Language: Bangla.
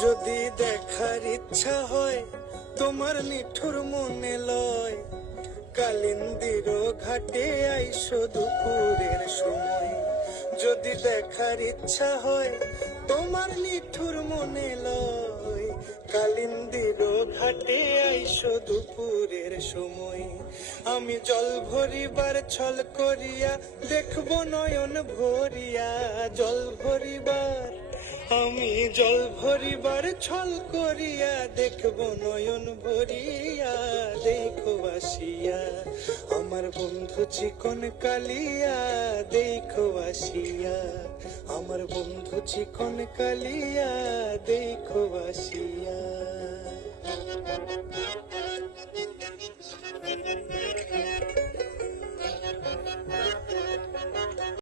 যদি দেখার ইচ্ছা হয় তোমার নিঠুর মনে লয়, কালিন্দির ঘাটে আইসো দুপুরের সময়। যদি দেখার ইচ্ছা হয় তোমার নিঠুর মনে লয়, কালিন্দির ঘাটে আইসো দুপুরের সময়। আমি জল ভরিবার ছল করিয়া দেখবো নয়ন ভরিয়া, জল ভরিবার আমি জল ভরিবার ছল করিয়া দেখবো নয়ন ভরিয়া। দেখো আসিয়া আমার বন্ধু চিকন কালিয়া, দেখো আসিয়া আমার বন্ধু চিকন কালিয়া, দেখো আসিয়া।